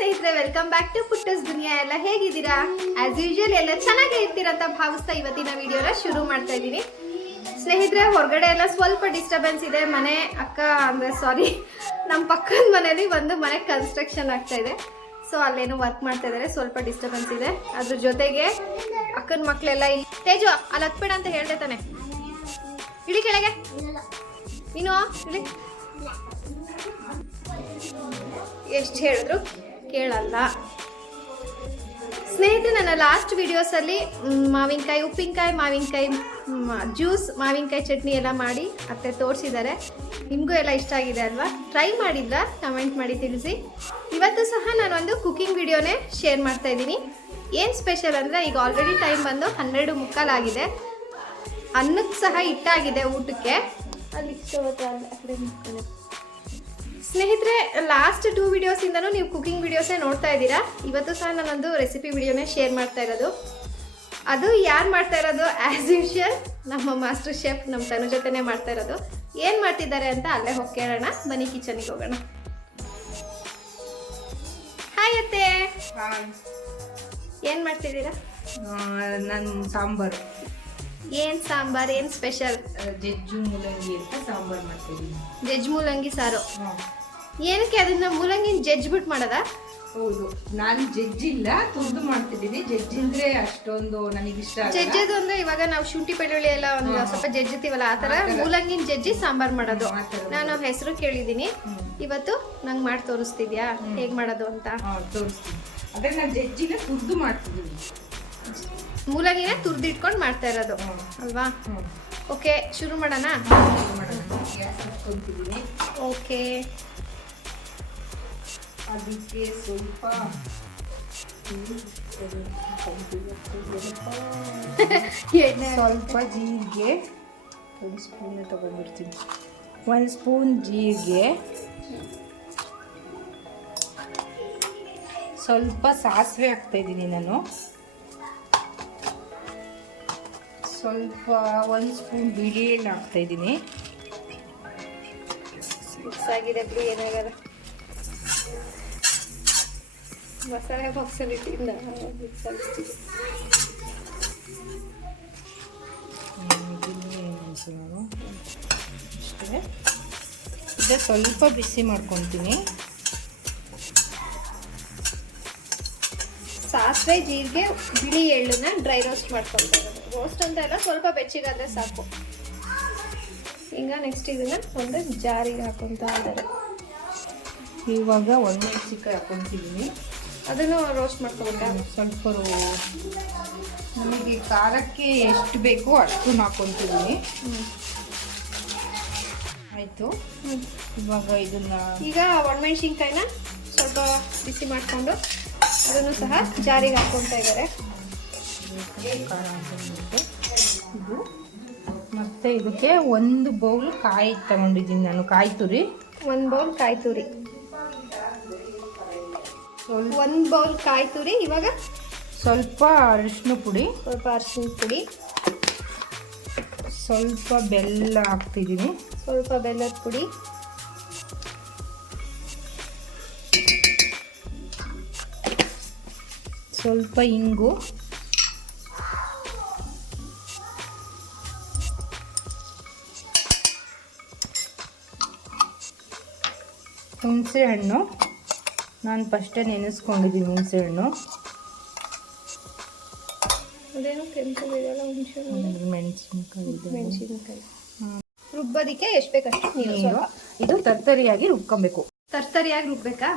ಸ್ನೇಹಿತರೆ, welcome back to ಪುಟ್ಟಸ್ ದುನಿಯಾ. ಎಲ್ಲ ಹೇಗಿದ್ದೀರಾ? ಆಸ್ ಯೂಶುವಲ್ ಎಲ್ಲ ಚೆನ್ನಾಗೇ ಇರ್ತೀರಂತ ಭಾವಿಸ್ತಾ ಇವತ್ತಿನ ವಿಡಿಯೋನ ಶುರು ಮಾಡ್ತಾ ಇದ್ದೀನಿ. ಸ್ನೇಹಿತರೆ, ಹೊರಗಡೆ ಎಲ್ಲ ಸ್ವಲ್ಪ ಡಿಸ್ಟರ್ಬೆನ್ಸ್ ಇದೆ. ಮನೆ ನಮ್ಮ ಪಕ್ಕದ ಮನೇಲಿ ಒಂದು ಮನೆ ಕನ್ಸ್ಟ್ರಕ್ಷನ್ ಆಗ್ತಾ ಇದೆ. ಸೊ ಅಲ್ಲೇನೋ ವರ್ಕ್ ಮಾಡ್ತಾ ಇದ್ದಾರೆ, ಸ್ವಲ್ಪ ಡಿಸ್ಟರ್ಬೆನ್ಸ್ ಇದೆ. ಅದ್ರ ಜೊತೆಗೆ ಅಕ್ಕನ ಮಕ್ಕಳೆಲ್ಲ ಇಲ್ಲಿ. ತೇಜು ಅಲ್ಲಿ ಹತ್ಬೇಡ ಅಂತ ಹೇಳ್ದೆ ತಾನೆ, ಇಳಿ ಕೆಳಗೆ ನೀನು ಇಳಿ. ಎಷ್ಟು ಹೇಳಿದ್ರು ಕೇಳಲ್ಲ. ಸ್ನೇಹಿತರೆ, ನನ್ನ ಲಾಸ್ಟ್ ವಿಡಿಯೋಸಲ್ಲಿ ಮಾವಿನಕಾಯಿ ಉಪ್ಪಿನಕಾಯಿ, ಮಾವಿನಕಾಯಿ ಜ್ಯೂಸ್, ಮಾವಿನಕಾಯಿ ಚಟ್ನಿ ಎಲ್ಲ ಮಾಡಿ ಅತ್ತೆ ತೋರಿಸಿದ್ದಾರೆ. ನಿಮಗೂ ಎಲ್ಲ ಇಷ್ಟ ಆಗಿದೆ ಅಲ್ವಾ? ಟ್ರೈ ಮಾಡಿದ್ರಾ? ಕಮೆಂಟ್ ಮಾಡಿ ತಿಳಿಸಿ. ಇವತ್ತು ಸಹ ನಾನೊಂದು ಕುಕಿಂಗ್ ವಿಡಿಯೋನೇ ಶೇರ್ ಮಾಡ್ತಾ ಇದ್ದೀನಿ. ಏನು ಸ್ಪೆಷಲ್ ಅಂದರೆ, ಈಗ ಆಲ್ರೆಡಿ ಟೈಮ್ ಬಂದು 12:15 ಆಗಿದೆ. ಅನ್ನಕ್ಕೆ ಸಹ ಹಿಟ್ಟಾಗಿದೆ ಊಟಕ್ಕೆ. ಅಲ್ಲಿ ಸ್ನೇಹಿತರೆ, ಲಾಸ್ಟ್ 2 ವಿಡಿಯೋಸಿಂದನೂ ನೀವು ಕುಕಿಂಗ್ ವಿಡಿಯೋಸೇ ನೋಡ್ತಾ ಇದ್ದೀರಾ. ಇವತ್ತು ಸಹ ನಾನೊಂದು ರೆಸಿಪಿ ವಿಡಿಯೋನೇ ಶೇರ್ ಮಾಡ್ತಾ ಇರೋದು. ಅದು ಯಾರು ಮಾಡ್ತಾ ಇರೋದು? ಆ್ಯಸ್ ಯೂಶುವಲ್ ನಮ್ಮ ಮಾಸ್ಟರ್ ಶೆಫ್ ನಮ್ಮ ತನು ಜೊತೆನೇ ಮಾಡ್ತಾ ಇರೋದು. ಏನು ಮಾಡ್ತಿದ್ದಾರೆ ಅಂತ ಅಲ್ಲೇ ಹೋಗಿ ಕೇಳೋಣ. ಬನ್ನಿ, ಕಿಚನಿಗೆ ಹೋಗೋಣ. ಹಾಯ್ ಅತ್ತೆ. ಏನು ಮಾಡ್ತಿದ್ದೀರಾ? ನಾನು ಸಾಂಬಾರು. ಏನು ಸಾಂಬಾರು? ಏನು ಸ್ಪೆಷಲ್? ಜಜ್ಜು ಮೂಲಂಗಿ ಅಂತ ಸಾಂಬಾರು ಮಾಡ್ತಿದ್ದೀನಿ. ಜಜ್ಜು ಮೂಲಂಗಿ ಸಾರು. ಏನಕ್ಕೆ ಅದನ್ನ ಮೂಲಂಗಿನ ಜಜ್ಜಿಬಿಟ್ಟು ಮಾಡೋದಾ? ಹೌದು, ನಾನು ಜಜ್ಜಿಲ್ಲ, ತುರ್ದು ಮಾಡ್ತಿದ್ದೀನಿ. ಜಜ್ಜಿಂದ್ರೆ ಅಷ್ಟೊಂದು ನನಗಿಷ್ಟ ಆಗಲ್ಲ. ಜಜ್ಜದು ಅಂದ್ರೆ ಇವಾಗ ನಾವು ಶುಂಠಿ ಬೆಳ್ಳುಳ್ಳಿ ಎಲ್ಲ ಒಂದು ಸ್ವಲ್ಪ ಜಜ್ಜುತ್ತೀವಲ್ಲ, ಆ ಥರ ಮೂಲಂಗಿನ ಜಜ್ಜಿ ಸಾಂಬಾರು ಮಾಡೋದು. ನಾನು ಹೆಸರು ಕೇಳಿದ್ದೀನಿ. ಇವತ್ತು ನಂಗೆ ಮಾಡಿ ತೋರಿಸ್ತಿದ್ಯಾ ಹೇಗೆ ಮಾಡೋದು ಅಂತ? ತೋರಿಸ್ತೀನಿ. ಅದೇ ನಾನು ಜಜ್ಜಿನ ತುರ್ದು ಮಾಡ್ತಿದ್ದೀನಿ. ಮೂಲಂಗಿನ ತುರ್ದಿಟ್ಕೊಂಡು ಮಾಡ್ತಾ ಇರೋದು ಅಲ್ವಾ? ಓಕೆ, ಶುರು ಮಾಡೋಣ. ಓಕೆ, ಅದಕ್ಕೆ ಸ್ವಲ್ಪ ಜೀರಿಗೆ, 1 ಸ್ಪೂನ್ ತಗೊಂಡ್ಬಿಡ್ತೀನಿ. 1 ಸ್ಪೂನ್ ಜೀರಿಗೆ, ಸ್ವಲ್ಪ ಸಾಸಿವೆ ಹಾಕ್ತಾಯಿದ್ದೀನಿ ನಾನು. ಸ್ವಲ್ಪ 1 ಸ್ಪೂನ್ ಬಿಳಿ ಎಣ್ಣೆ ಹಾಕ್ತಾಯಿದ್ದೀನಿ. ಮಿಕ್ಸ್ ಆಗಿದೆ ಬಿಡಿ, ಏನಾಗಲ್ಲ. ಮಸಾಲೆ ಬಾಕ್ಸಲ್ಲಿ ಇಟ್ಟಿಲ್ಲ, ಮಿಕ್ಸ್ ಆಗ್ತಿದೆ. ಅಷ್ಟೇ. ಇದು ಸ್ವಲ್ಪ ಬಿಸಿ ಮಾಡ್ಕೊತೀನಿ. ಸಾಸಿವೆ, ಜೀರಿಗೆ, ಬಿಳಿ ಎಳ್ಳನ್ನ ಡ್ರೈ ರೋಸ್ಟ್ ಮಾಡ್ಕೊಳ್ತಾರೆ. ರೋಸ್ಟ್ ಅಂತ ಎಲ್ಲ, ಸ್ವಲ್ಪ ಬೆಚ್ಚಗಾದ್ರೆ ಸಾಕು. ಈಗ ನೆಕ್ಸ್ಟ್ ಇದನ್ನ ಒಂದು ಜಾರಿಗೆ ಹಾಕೊಂತ ಇದ್ದಾರೆ. ಇವಾಗ ಒಣಮೆಣಸಿನ್ಕಾಯಿ ಹಾಕೊತಿದ್ದೀನಿ. ಅದನ್ನು ರೋಸ್ಟ್ ಮಾಡ್ಕೊಬೇಕಾ? ಸ್ವಲ್ಪ ನಮಗೆ ಖಾರಕ್ಕೆ ಎಷ್ಟು ಬೇಕೋ ಅಷ್ಟು ಹಾಕೊತಿದ್ದೀನಿ. ಆಯಿತು. ಇವಾಗ ಇದನ್ನ ಈಗ ಒಣಮೆಣಸಿನ್ಕಾಯಿನ ಸ್ವಲ್ಪ ಬಿಸಿ ಮಾಡಿಕೊಂಡು ಅದನ್ನು ಸಹ ಜಾರಿಗೆ ಹಾಕ್ಕೊತಾ ಇದ್ದಾರೆ. ಖಾರ ಹಾಕೊಂಡ್ಬಿಟ್ಟು ಇದು ಮತ್ತು ಇದಕ್ಕೆ 1 ಬೌಲ್ ಕಾಯಿ ತಗೊಂಡಿದ್ದೀನಿ ನಾನು, ಕಾಯಿ ತುರಿ. 1 ಬೌಲ್ ಕಾಯಿ ತುರಿ. 1 ಬೌಲ್ ಕಾಯಿ ತುರಿ. ಇವಾಗ ಸ್ವಲ್ಪ ಅರಿಶಿನ ಪುಡಿ, ಸ್ವಲ್ಪ ಅರಿಶಿನ ಪುಡಿ, ಸ್ವಲ್ಪ ಬೆಲ್ಲ ಹಾಕ್ತಿದ್ದೀನಿ. ಸ್ವಲ್ಪ ಬೆಲ್ಲದ ಪುಡಿ, ಸ್ವಲ್ಪ ಇಂಗು, ಹುಣಸೆ ಹಣ್ಣು. ನಾನು ಫಸ್ಟೇ ನೆನೆಸ್ಕೊಂಡಿದ್ದೀನಿ ಹುಣಸೆ ಹಣ್ಣು. ಅದೇನು ಕೆಂಪು ಇದೆಲ್ಲ ಹುಣಸೆ ಮೆಣಸಿನ್ಕಾಯಿ. ರುಬ್ಬೋದಕ್ಕೆ ಎಷ್ಟು ಬೇಕಷ್ಟು ನೀರು. ಇದು ತರ್ತರಿಯಾಗಿ ರುಬ್ಕೊಬೇಕು. ತರ್ತರಿಯಾಗಿ ರುಬ್ಬೇಕಾ?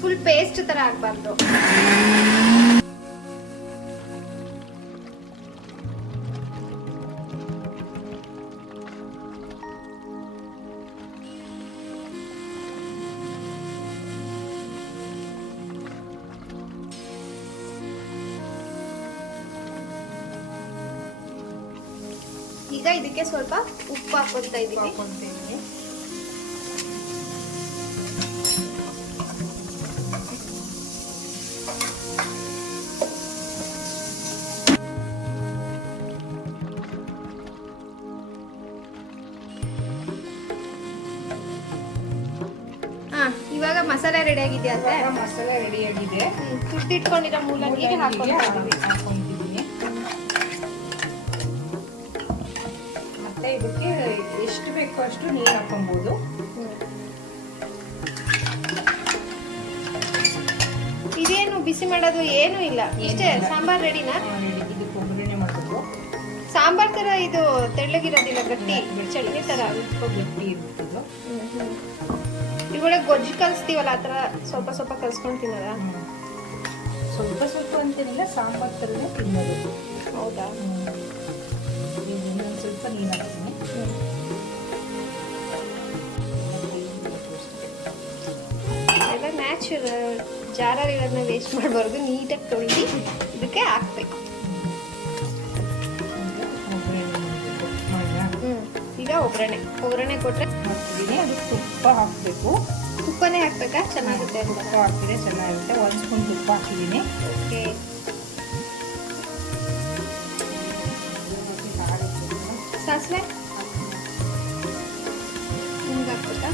ಫುಲ್ ಪೇಸ್ಟ್ ಥರ ಆಗಬಾರ್ದು. ಈಗ ಇದಕ್ಕೆ ಸ್ವಲ್ಪ ಉಪ್ಪು ಹಾಕೊತಾ ಇದ್ದೀವಿ. ಇವಾಗ ಮಸಾಲೆ ರೆಡಿ ಆಗಿದೆಯಾ ಅತ್ತೆ? ಇವಾಗ ಮಸಾಲೆ ರೆಡಿಯಾಗಿದೆ. ತುರ್ದಿಟ್ಕೊಂಡಿರೋ ಮೂಲಂಗಿಗೆ ಹಾಕೊಂಡಿದ್ದೀನಿ. ಹಾಕೊಂಡಿದ್ದೀನಿ. ಮತ್ತೆ ಇದಕ್ಕೆ ಎಷ್ಟು ಬೇಕೋ ಅಷ್ಟು ನೀರು ಹಾಕೊಬೋದು. ಇದೇನು ಬಿಸಿ ಮಾಡೋದು ಏನೂ ಇಲ್ಲ, ಇಷ್ಟೇ. ಸಾಂಬಾರ್ ರೆಡಿನಾ? ಇದಕ್ಕೆ ಒಗ್ಗರಣೆ ಮಾಡಬೇಕು. ಸಾಂಬಾರ್ ತರ ಇದು ತೆಳ್ಳಗಿರೋದಿಲ್ಲ, ಗಟ್ಟಿ ಚಟ್ನಿ ತರ ಸ್ವಲ್ಪ ಗಟ್ಟಿ ಇರ್ತದೆ. ಇವಾಗ ಗೊಜ್ಜು ಕಲಿಸ್ತೀವಲ್ಲ ಆ ಥರ ಸ್ವಲ್ಪ ಸ್ವಲ್ಪ ಕಲ್ಸ್ಕೊಂಡು ತಿನ್ನೋದ? ಸ್ವಲ್ಪ ಸ್ವಲ್ಪ ಅಂತೇನಿಲ್ಲ, ಸಾಂಬಾರ್ ಥರನೇ ತಿನ್ನೋದು. ಹೌದಾ? ಇನ್ನೊಂದು ಸ್ವಲ್ಪ ನೀರು ಹಾಕ್ತೀನಿ. ಎಲ್ಲ ನ್ಯಾಚುರಲ್, ಜಾರಲ್ಲಿರೋದನ್ನ ವೇಸ್ಟ್ ಮಾಡಬಾರ್ದು, ನೀಟಾಗಿ ತೊಳೆದು ಇದಕ್ಕೆ ಹಾಕ್ಬೇಕು. ಈಗ ಒಗ್ಗರಣೆ ಕೊಟ್ಟರೆ ಹಾಕ್ತಿದ್ದೀನಿ. ಅದಕ್ಕೆ ತುಪ್ಪ ಹಾಕಬೇಕು. ತುಪ್ಪನೇ ಹಾಕ್ಬೇಕಾ? ಚೆನ್ನಾಗುತ್ತೆ ಅಂತ. ತುಪ್ಪ ಹಾಕಿದ್ರೆ ಚೆನ್ನಾಗಿರುತ್ತೆ. 1 ಸ್ಪೂನ್ ತುಪ್ಪ ಹಾಕಿದ್ದೀನಿ. ಓಕೆ. ಸಾಸಿವೆ ಹಿಂಗೆ ಹಾಕ್ಬೇಕಾ?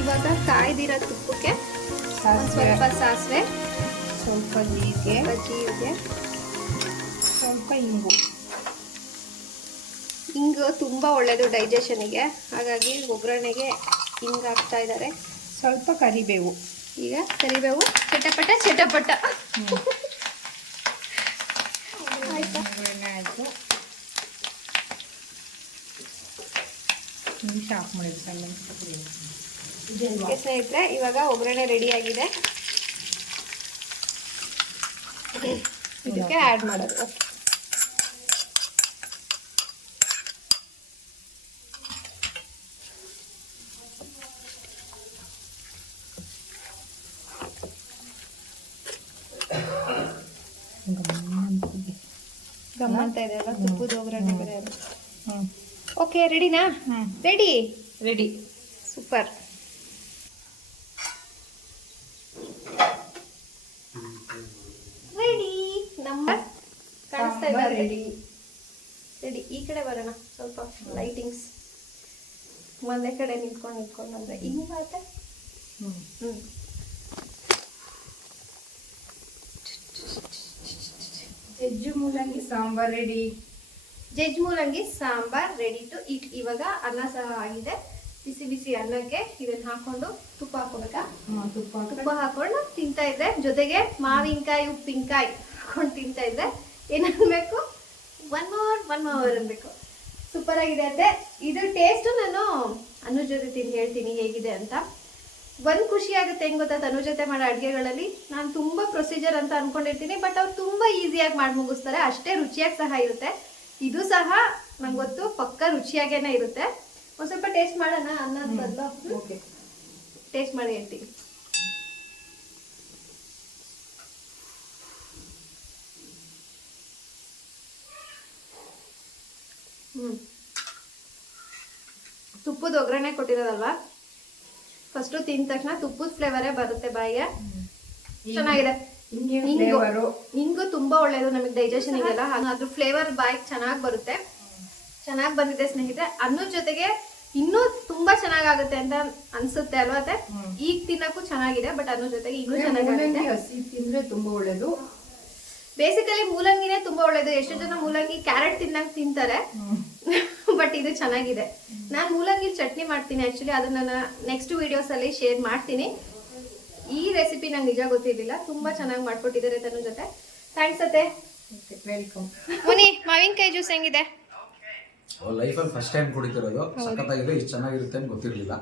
ಇವಾಗ ಕಾಯ್ದಿರೋ ತುಪ್ಪಕ್ಕೆ ಸ್ವಲ್ಪ ಸಾಸಿವೆ, ಸ್ವಲ್ಪ ಜೀರಿಗೆ, ಸ್ವಲ್ಪ ಹಿಂಗು ತುಂಬ ಒಳ್ಳೆಯದು ಡೈಜೆಷನಿಗೆ, ಹಾಗಾಗಿ ಒಗ್ಗರಣೆಗೆ ಹಿಂಗೆ ಹಾಕ್ತಾ ಇದ್ದಾರೆ. ಸ್ವಲ್ಪ ಕರಿಬೇವು. ಈಗ ಕರಿಬೇವು ಚಟಪಟ ಆಯ್ತಾ? ಒಗ್ಗರಣೆ ಆಯಿತು. ನಿಮಿಷ ಆಫ್ ಮಾಡಿದ್ವಿ. ಸ್ನೇಹಿತರೆ, ಇವಾಗ ಒಗ್ಗರಣೆ ರೆಡಿ ಆಗಿದೆ. ಇದಕ್ಕೆ ಆ್ಯಡ್ ಮಾಡೋದು. ಓಕೆ. ಗಮ್ಮಂತ ಇದೆ ಅಲ್ಲ, ತುಪ್ಪದ ಒಗ್ಗರಣೆ ಬೇರೆ. ಓಕೆ, ರೆಡಿನಾ? ರೆಡಿ. ಸೂಪರ್. ರೆಡಿ. ನಮ್ಮ ಕಾಣಿಸ್ತಾ ಇಲ್ಲ? ರೆಡಿ. ಈ ಕಡೆ ಬರೋಣ, ಸ್ವಲ್ಪ ಲೈಟಿಂಗ್ಸ್ ಒಂದೇ ಕಡೆ ನಿಂತ್ಕೊಂಡು ಅಂದ್ರೆ ಹಿಂಗೆ ಆಗುತ್ತೆ. ಜಜ್ಜು ಮೂಲಂಗಿ ಸಾಂಬಾರ್ ರೆಡಿ. ಜಜ್ಜು ಮೂಲಂಗಿ ಸಾಂಬಾರ್ ರೆಡಿ ಟು ಈಟ್. ಇವಾಗ ಅನ್ನ ಸಹ ಆಗಿದೆ. ಬಿಸಿ ಬಿಸಿ ಅನ್ನಕ್ಕೆ ಇದನ್ನ ಹಾಕೊಂಡು ತುಪ್ಪ ಹಾಕೋಬೇಕಾ? ತುಪ್ಪ ಹಾಕೊಂಡು ತಿಂತಾ ಇದ್ದೆ. ಜೊತೆಗೆ ಮಾವಿನಕಾಯಿ ಉಪ್ಪಿನಕಾಯಿ ಹಾಕೊಂಡು ತಿಂತಾ ಇದ್ದೆ. ಏನನ್ಬೇಕು? ಒನ್ ಮೋರ್ ಅನ್ಬೇಕು. ಸೂಪರ್ ಆಗಿದೆ ಅಂತೆ. ಇದು ಟೇಸ್ಟ್ ನಾನು ಅನ್ನು ಜೊತೆ ತಿಂದು ಹೇಳ್ತೀನಿ ಹೇಗಿದೆ ಅಂತ. ಒಂದು ಖುಷಿ ಆಗುತ್ತೆ, ಹೆಂಗ್ ಗೊತ್ತಾ, ತನು ಜೊತೆ ಮಾಡೋ ಅಡುಗೆಗಳಲ್ಲಿ ನಾನು ತುಂಬ ಪ್ರೊಸೀಜರ್ ಅಂತ ಅನ್ಕೊಂಡಿರ್ತೀನಿ, ಬಟ್ ಅವ್ರು ತುಂಬ ಈಸಿಯಾಗಿ ಮಾಡಿ ಮುಗಿಸ್ತಾರೆ. ಅಷ್ಟೇ ರುಚಿಯಾಗಿ ಸಹ ಇರುತ್ತೆ. ಇದು ಸಹ ನಂಗೆ ಗೊತ್ತು, ಪಕ್ಕ ರುಚಿಯಾಗೇನೆ ಇರುತ್ತೆ. ಒಂದು ಸ್ವಲ್ಪ ಟೇಸ್ಟ್ ಮಾಡೋಣ ಅನ್ನದ ಬದಲು. ಓಕೆ, ಟೇಸ್ಟ್ ಮಾಡಿ ಹೇಳ್ತೀನಿ. ತುಪ್ಪದ ಒಗ್ಗರಣೆ ಕೊಟ್ಟಿರೋದಲ್ವಾ, ಫಸ್ಟು ತಿಂದ ತಕ್ಷಣ ತುಪ್ಪದ ಫ್ಲೇವರೇ ಬರುತ್ತೆ ಬಾಯಿಗೆ. ಚೆನ್ನಾಗಿದೆ. ಹಿಂಗು ತುಂಬಾ ಒಳ್ಳೇದು ನಮಗೆ ಡೈಜೆಷನ್ ಇದೆಲ್ಲ, ಅದ್ರ ಫ್ಲೇವರ್ ಬಾಯಿಗೆ ಚೆನ್ನಾಗಿ ಬರುತ್ತೆ. ಚೆನ್ನಾಗಿ ಬಂದಿದೆ ಸ್ನೇಹಿತರೆ. ಅನ್ನದ ಜೊತೆಗೆ ಇನ್ನೂ ತುಂಬಾ ಚೆನ್ನಾಗಾಗುತ್ತೆ ಅಂತ ಅನ್ಸುತ್ತೆ ಅಲ್ವಾ? ಅತ್ತೆ ಈಗ ತಿನ್ನಕ್ಕೂ ಚೆನ್ನಾಗಿದೆ, ಬಟ್ ಅನ್ನದ ಜೊತೆಗೆ ಇನ್ನೂ ಚೆನ್ನಾಗಿದೆ. ಹಸಿ ತಿಂದ್ರೆ ತುಂಬಾ ಒಳ್ಳೇದು. ಬೇಸಿಕಲಿ ಮೂಲಂಗಿನೇ ತುಂಬಾ ಒಳ್ಳೇದು. ಎಷ್ಟು ಜನ ಮೂಲಂಗಿ ಕ್ಯಾರೆಟ್ ತಿನ್ನಂಗ್ ತಿಂತಾರೆ, ಬಟ್ ಇದು ಚೆನ್ನಾಗಿದೆ. ನಾನು ಮೂಲಂಗಿ ಚಟ್ನಿ ಮಾಡ್ತೀನಿ ಆಕ್ಚುಲಿ, ಅದನ್ನ ನೆಕ್ಸ್ಟ್ ವಿಡಿಯೋಸ್ ಅಲ್ಲಿ ಶೇರ್ ಮಾಡ್ತೀನಿ. ಈ ರೆಸಿಪಿ ನಂಗೆ ನಿಜ ಗೊತ್ತಿರಲಿಲ್ಲ, ತುಂಬಾ ಚೆನ್ನಾಗಿ ಮಾಡ್ಕೊಟ್ಟಿದ್ದಾರೆ ತನ್ನ ಜೊತೆ. ಥ್ಯಾಂಕ್ಸ್ ಅತ್ತೆ. ವೆಲ್ಕಮ್. ಮುನಿ, ಮಾವಿನಕಾಯಿ ಜ್ಯೂಸ್ ಹೆಂಗಿದೆ? ಲೈಫಲ್ಲಿ ಫಸ್ಟ್ ಟೈಮ್ ಕುಡಿತಿರೋದು. ಸಖತ್ತಾಗಿದೆ. ಇಷ್ಟು ಚೆನ್ನಾಗಿರುತ್ತೆ ಅಂತ ಗೊತ್ತಿರಲಿಲ್ಲ.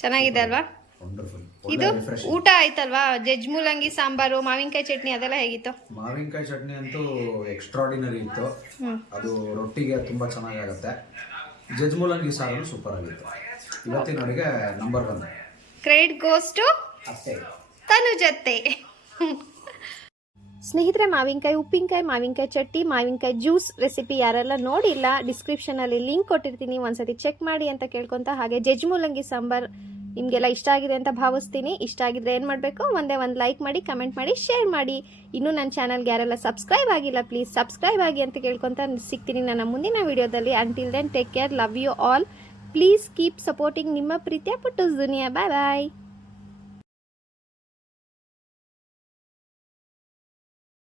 ಚೆನ್ನಾಗಿದೆ ಅಲ್ವಾ? ವಂಡರ್ಫುಲ್. ಇದು ಊಟ ಆಯ್ತಲ್ವಾ? ಜಜ್ಜು ಮೂಲಂಗಿ ಸಾಂಬಾರು, ಮಾವಿನಕಾಯಿ ಚಟ್ನಿ ಅದೆಲ್ಲ ಹೇಗಿತ್ತು? ಮಾವಿನಕಾಯಿ ಚಟ್ನಿ ಅಂತೂ ಎಕ್ಸ್ಟ್ರಾಡಿನರಿ ಇತ್ತು. ಅದು ರೊಟ್ಟಿಗೆ ತುಂಬಾ ಚೆನ್ನಾಗಾಗುತ್ತೆ. ಜಜ್ಜು ಮೂಲಂಗಿ ಸಾರು ಸೂಪರ್ ಆಗಿತ್ತು. ಇವತ್ತಿನ ಅಡುಗೆ ನಂಬರ್ 1. ಕ್ರೆಡಿಟ್ ಗೋಸ್ ಟು ಅಷ್ಟೇ ತನು ಜೊತೆ. ಸ್ನೇಹಿತರೆ, ಮಾವಿನಕಾಯಿ ಉಪ್ಪಿನಕಾಯಿ, ಮಾವಿನಕಾಯಿ ಚಟ್ನಿ, ಮಾವಿನಕಾಯಿ ಜ್ಯೂಸ್ ರೆಸಿಪಿ ಯಾರೆಲ್ಲ ನೋಡಿಲ್ಲ, ಡಿಸ್ಕ್ರಿಪ್ಷನಲ್ಲಿ ಲಿಂಕ್ ಕೊಟ್ಟಿರ್ತೀನಿ, ಒಂದ್ಸತಿ ಚೆಕ್ ಮಾಡಿ ಅಂತ ಕೇಳ್ಕೊತ, ಹಾಗೆ ಜಜ್ಜು ಮೂಲಂಗಿ ಸಾಂಬಾರ್ ನಿಮಗೆಲ್ಲ ಇಷ್ಟ ಆಗಿದೆ ಅಂತ ಭಾವಿಸ್ತೀನಿ. ಇಷ್ಟ ಆಗಿದ್ರೆ ಏನು ಮಾಡಬೇಕು, ಒಂದೇ ಒಂದು ಲೈಕ್ ಮಾಡಿ, ಕಮೆಂಟ್ ಮಾಡಿ, ಶೇರ್ ಮಾಡಿ. ಇನ್ನೂ ನನ್ನ ಚಾನಲ್ಗೆ ಯಾರೆಲ್ಲ ಸಬ್ಸ್ಕ್ರೈಬ್ ಆಗಿಲ್ಲ ಪ್ಲೀಸ್ ಸಬ್ಸ್ಕ್ರೈಬ್ ಆಗಿ ಅಂತ ಕೇಳ್ಕೊತ ಸಿಗ್ತೀನಿ ನನ್ನ ಮುಂದಿನ ವೀಡಿಯೋದಲ್ಲಿ. Until then take care, love you all, please keep supporting. ನಿಮ್ಮ ಪ್ರೀತಿಯ ಪುಟ್ಟೂಸ್ ದುನಿಯಾ. ಬಾಯ್ ಬಾಯ್.